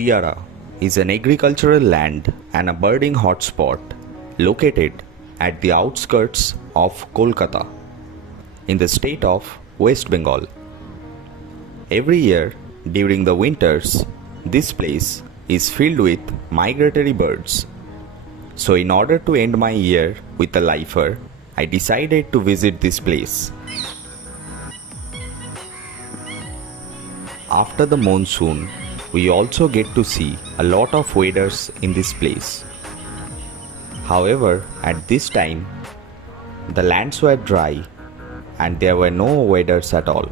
Diara is an agricultural land and a birding hotspot located at the outskirts of Kolkata in the state of West Bengal. Every year during the winters, this place is filled with migratory birds. So in order to end my year with a lifer, I decided to visit this place. After the monsoon, we also get to see a lot of waders in this place. However, at this time, the lands were dry and there were no waders at all.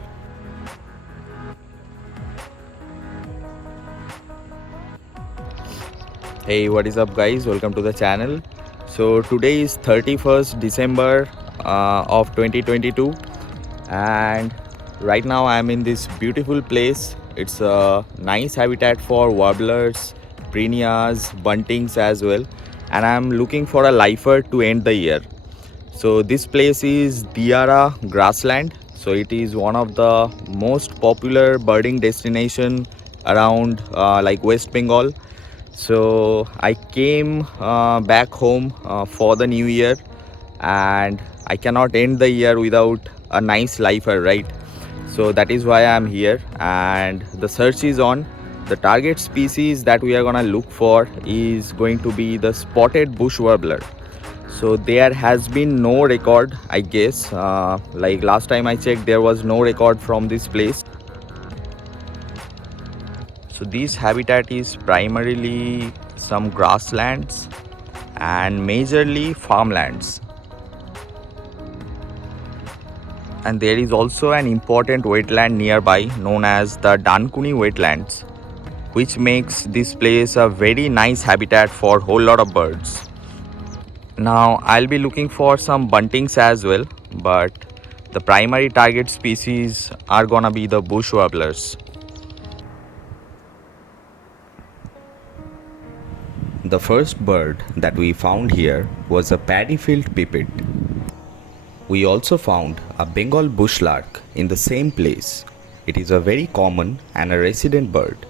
Hey, what is up guys, welcome to the channel. So today is 31st December of 2022 and right now I am in this beautiful place. It's a nice habitat for warblers, prinias, buntings as well, and I am looking for a lifer to end the year. So this place is Diara grassland. So it is one of the most popular birding destination around like West Bengal. So I came back home for the new year, and I cannot end the year without a nice lifer, right? So that is why I am here, and the search is on. The target species that we are gonna look for is going to be the spotted bush warbler. So there has been no record, I guess. Like last time I checked, there was no record from this place. So this habitat is primarily some grasslands and majorly farmlands. And there is also an important wetland nearby known as the Dankuni wetlands, which makes this place a very nice habitat for a whole lot of birds. Now I'll be looking for some buntings as well, but the primary target species are gonna be the bush warblers. The first bird that we found here was a paddy-filled pipit. We also found a Bengal bushlark in the same place. It is a very common and a resident bird.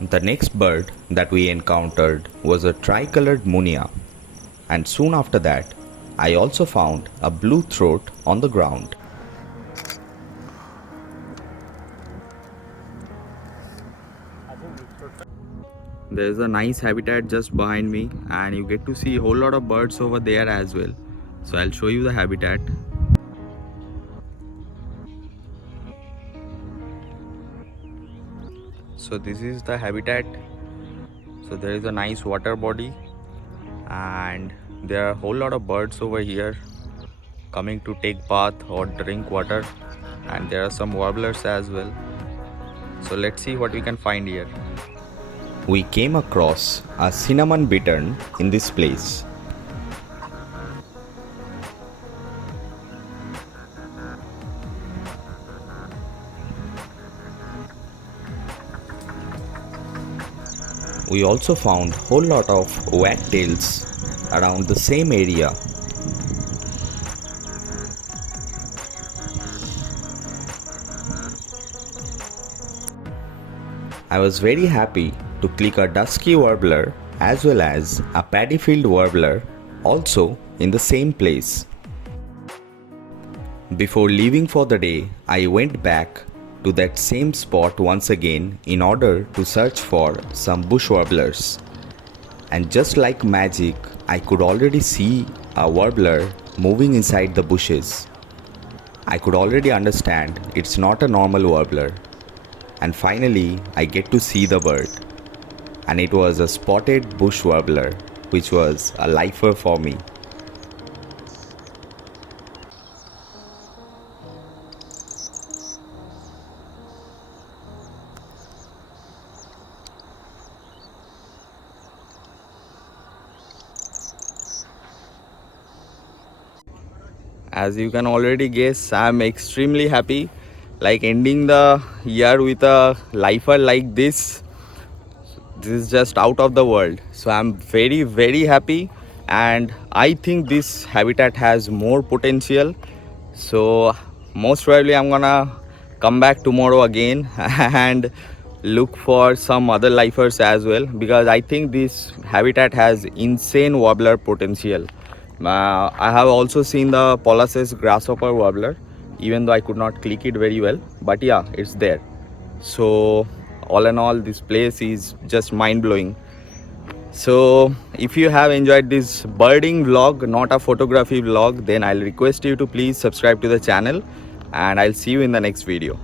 The next bird that we encountered was a tricolored munia, and soon after that I also found a blue throat on the ground. There is a nice habitat just behind me, and you get to see a whole lot of birds over there as well. So I'll show you the habitat. So this is the habitat. So there is a nice water body, and there are a whole lot of birds over here coming to take bath or drink water, and there are some warblers as well. So let's see what we can find here. We came across a cinnamon bittern in this place. We also found a whole lot of wagtails around the same area. I was very happy to click a dusky warbler as well as a paddy-filled warbler also in the same place. Before leaving for the day, I went back to that same spot once again in order to search for some bush warblers. And just like magic, I could already see a warbler moving inside the bushes. I could already understand it's not a normal warbler. And finally, I get to see the bird. And it was a spotted bush warbler, which was a lifer for me. As you can already guess, I'm extremely happy. Like ending the year with a lifer like this is just out of the world. So I'm very happy, and I think this habitat has more potential. So most probably I'm gonna come back tomorrow again and look for some other lifers as well, because I think this habitat has insane warbler potential. I have also seen the Polas's grasshopper warbler, even though I could not click it very well, but yeah, it's there. So all in all, this place is just mind-blowing. So if you have enjoyed this birding vlog, not a photography vlog, then I'll request you to please subscribe to the channel, and I'll see you in the next video.